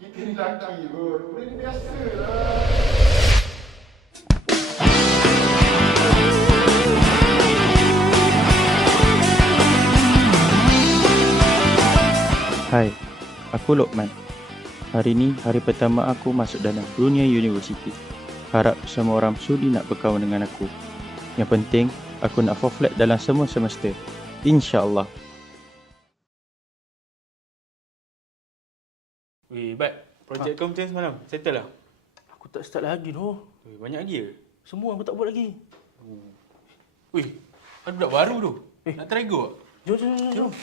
Kita ni lelaki kot. Benda ni biasa lah. Hai, aku Lokman. Hari ni hari pertama aku masuk dalam dunia universiti. Harap semua orang sudi nak berkawan dengan aku. Yang penting, aku nak fall flat dalam semua semester. InsyaAllah. Weh, Bat. Projek kau macam semalam? Settle lah? Aku tak start lagi tu. Weh, banyak lagi ke? Semua aku tak buat lagi. Weh, ada budak baru tu. Nak try go tak? Jom.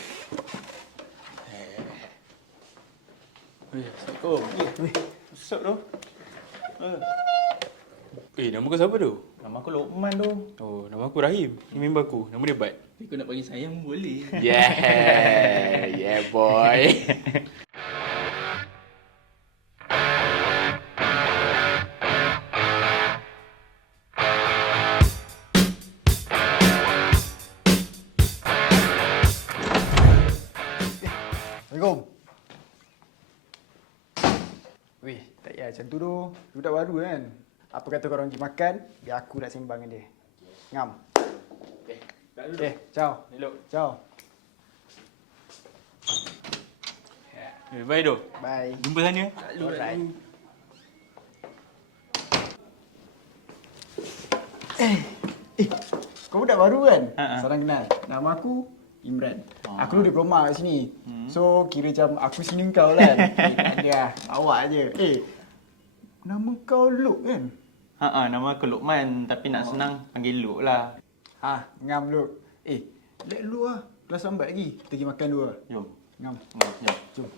Weh, Assalamualaikum. Weh, Sup tu? Nama kau siapa tu? nama aku Lokman tu. Oh, nama aku Rahim. Ni member aku. Nama dia Bat. Kau nak panggil saya pun boleh. Yeah! Yeah, boy! Assalamualaikum. Weh, tak payah macam tu tu. Budak baru kan. Apa kata korang pergi makan, biar aku nak sembang dengan dia. Ngam. Okay, ciao. Hello. Ciao. Bye, Dok. Bye. Jumpa sana. Alright. Kau budak baru kan? Salam kenal. Nama aku Imran. Aku dulu diploma kat sini. So, kira macam aku sini kau lah. Tak ada lah. Awak je. Nama kau Luk kan? Nama aku Lokman, tapi nak senang panggil Luk lah. Ngam Luk. Let Luk lah. Kelas lambat lagi. Kita pergi makan dua. Jom. Ngam. Jom. Jom. Jom.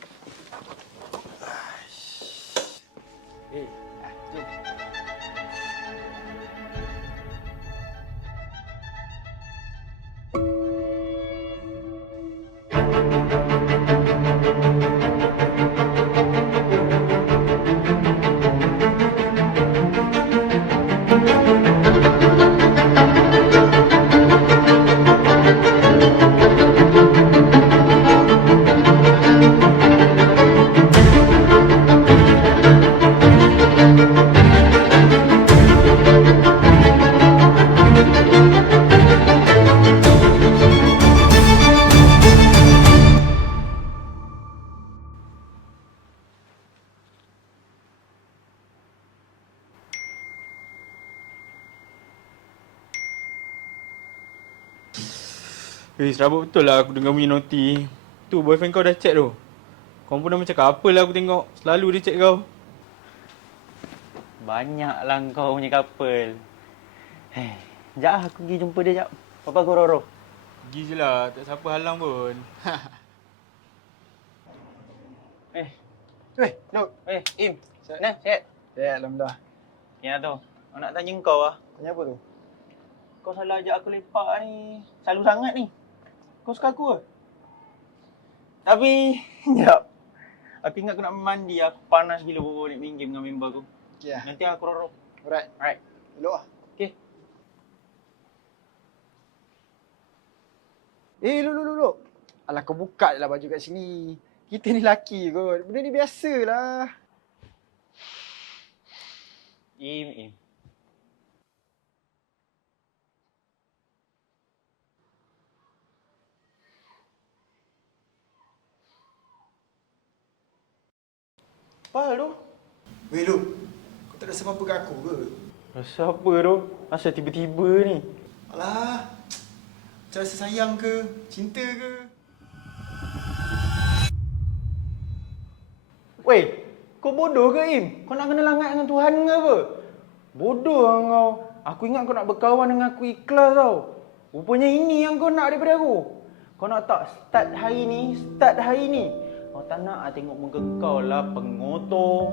Weh, serabut betul lah aku dengar bunyi noti. Tu, boyfriend kau dah chat tu. Kau pun dah macam couple lah aku tengok. Selalu dia chat kau. Banyaklah kau punya couple. Sekejap lah, aku pergi jumpa dia sekejap. Papa aku Roro. Pergi je lah. Tak siapa halang pun. Luk. Im. Nah, sihat. Ya, Alhamdulillah. Ya tu. Aku nak tanya kau lah. Tanya apa tu? Kau selalu ajak aku lepak ni. Selalu sangat ni. Kau suka aku ke? Tapi, sekejap. Aku ingat aku nak mandi. Aku panas gila bawa main game dengan member aku. Okay lah. Nanti aku Roro. Alright. Elok lah. Okay. Luk. Alah, kau buka je lah baju kat sini. Kita ni lelaki kot. Benda ni biasa lah. Im. Apa hal tu? Weh, Luk. Kau tak rasa apa-apa kat aku ke? Rasa apa tu? Asal tiba-tiba ni? Alah. Macam rasa sayang ke? Cinta ke? Weh, kau bodoh ke Im? Kau nak kena langat dengan Tuhan ke apa? Bodoh lah kau. Aku ingat kau nak berkawan dengan aku ikhlas tau. Rupanya ini yang kau nak daripada aku. Kau nak tak start hari ni. Kau tak nak tengok muka kau lah pengotor.